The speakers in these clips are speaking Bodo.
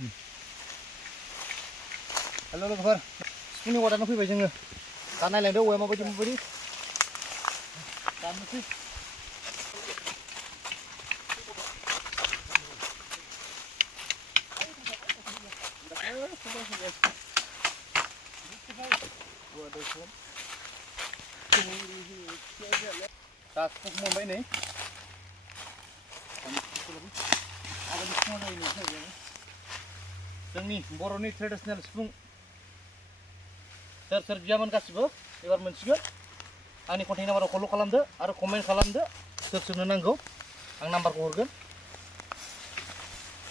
Halo logofer, ini wadah nufi bajeng nge, karena lendo wae mau baju kan mesti. Tas puk mau baik nih. Ada di semua ini saja. जोंनि बर'नि ट्रेडिशनेल सिफुं सोर सोर बियामोन गासिबो एबार मोनसिगोन आंनि कन्टेक्ट नाम्बाराव फल' खालामदो आरो कमेन्ट खालामदो सोर सोरनो नांगौ आं नाम्बारखौ हरगोन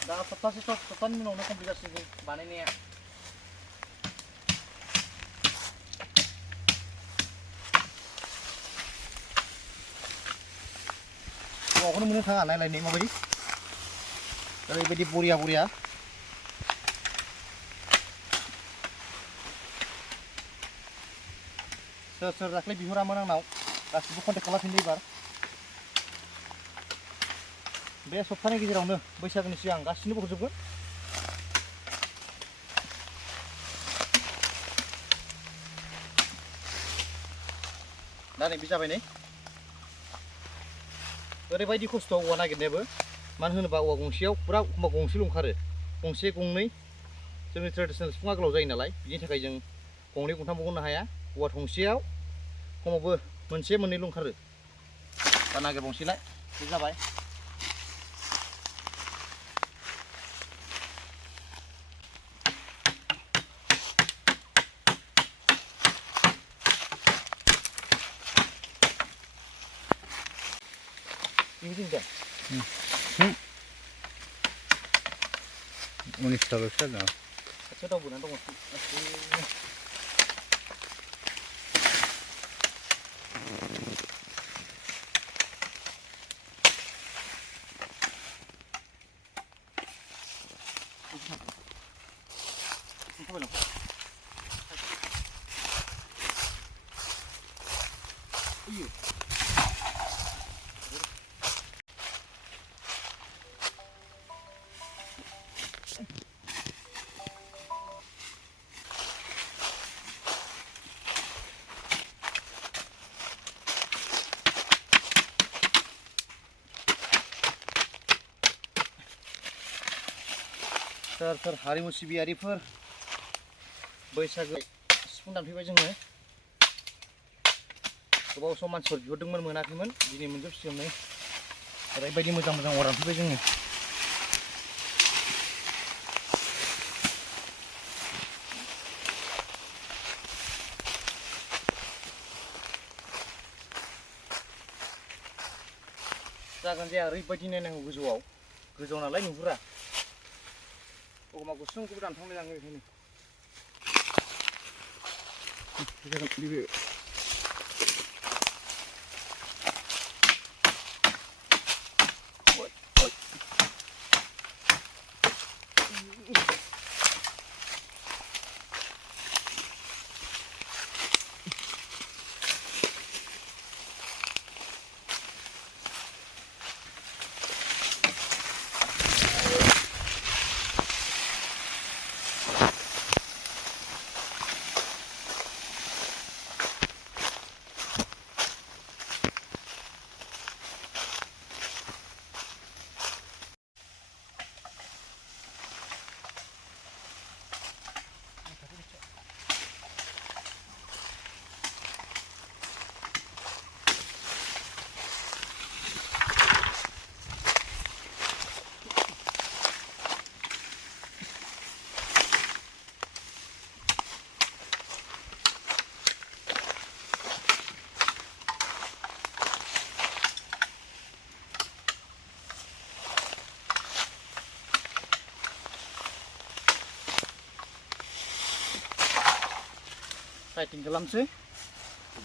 दा सप्ताहनि उनावनो कमप्लिट जासिगोन बानायनाया औवाखौनो मोननो थाङा नायलाय माबायदि ओरैबायदि बरिया सोर दाख्लै बिहरामोन आंनाव गासिबो कन्टेक्ट खालामफिनदो एबार बे सप्तानि गेजेरावनो बैसागोनि सिगां गासिनोबो हरजोबगोन दा नै बे जाबाय नै ओरैबायदि खस्थ' औवा नागिरनायाबो मानो होनोबा औवा गंसेयाव फुरा एखमबा गंसेल' ओंखारो गंसे गंनै जोंनि ट्रेडिशनेल सिफुङा गोलाव जायो नालाय बिनि थाखाय जों गंनै गंथाम बहननो हाया औवा थंसेयाव खमावबो मोनसे मोननैल' ओंखारो दा नागिरबावनोसैलाय बे जाबाय 이거인데. 오늘 스타를 찾아. 쳐다보는 동안. सोर हारिमु सिबियारिफोर बैसागो सिफुं दामफैबाय जोङो गोबाव सम मानसिफोर बिहरदोंमोन मोनाखैमोन दिनै मोनजोबसिगोन नै ओरैबायदि मोजां अर्डार फैबाय जोङो जागोन जाया ओरैबायदि नायनांगौ गोजौआव नालाय नुहुरा अमा गुसुंखौबो दानथांलाय लाङो बेखायनो Fighting ke dalam sih,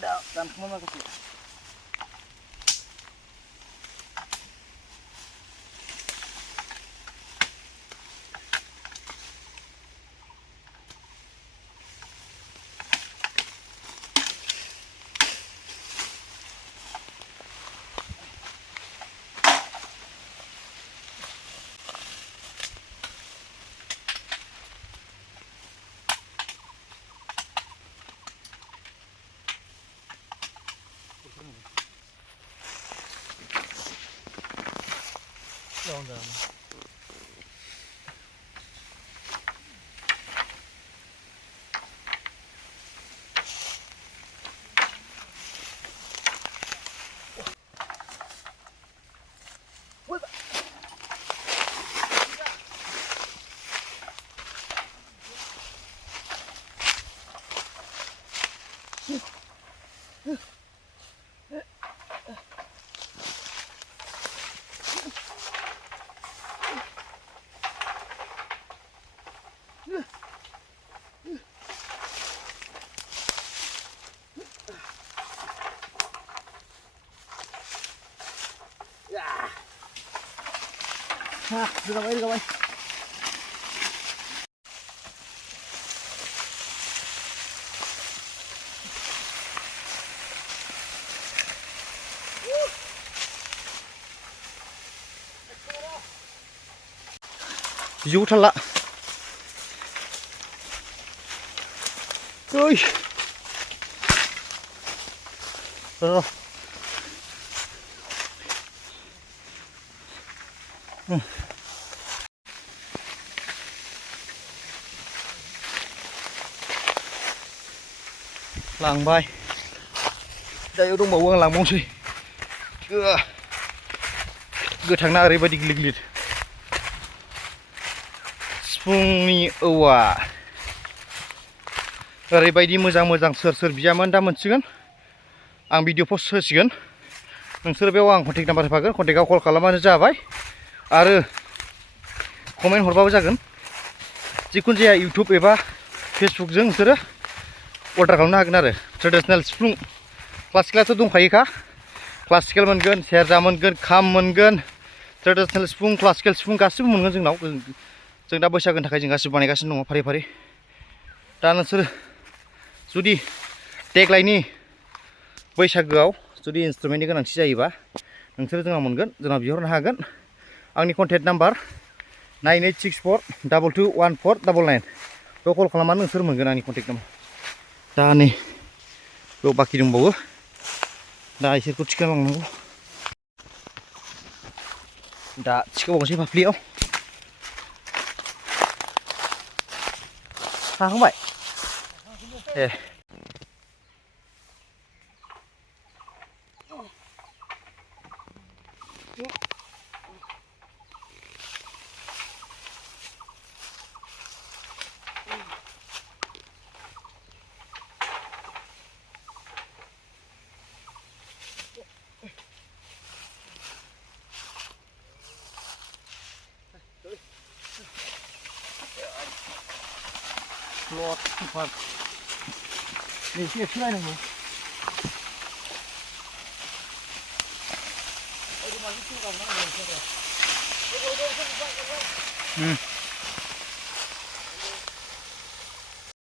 dan semua ke sini. Đưa ra đây, đưa ra đây. Dú thật lạ. Ôi. Rồi. Làng bay. Đây dong bawa làng mong sih. Goथांना ओरैबायदि गिलिर सिफुंनि औवा ओरैबायदि मोजां मोजां सोर बियामोन दा मोनसिगोन आं भिडिअ पस्ट होसिगोन नोंसोर बेयाव आं कन्टेक्ट नाम्बार होफागोन कन्टेक्टआव कल खालामबानो जाबाय आरो कमेन्ट हरबाबो जागोन जिखुनु जाया इउटुब एबा फेसबुकजों नोंसोरो अर्डार खालामनो हागोन आरो ट्रेडिशनेल सिफुं क्लासिकेलाथ' दंखायोखा क्लासिकेल मोनगोन सेरजा मोनगोन खाम मोनगोन ट्रेडिशनेल सिफुं क्लासिकेल सिफुं गासिबो मोनगोन जोंनाव जों दा बैसागोनि थाखाय जों गासिबो बानायगासिनो दङ फारि फारि दा नोंसोर जुदि देग्लायनि बैसागोआव जुदि इन्सट्रुमेन्टनि गोनांथि जायोबा नोंसोरो जोंनाव मोनगोन जोंनाव बिहरनो हागोन आंनि कन्टेक्ट नाम्बार 9864221499 बेयाव कल खालामबानो नोंसोर मोनगोन आंनि कन्टेक्ट नाम्बार दा नै बेयाव बाखि दंबावो दा इसोरखौ थिखांलांनांगौ दा थिखांबावनोसै फाफ्लियाव हाखांबाय ए Lọt hoặc để kia phía này này ừ.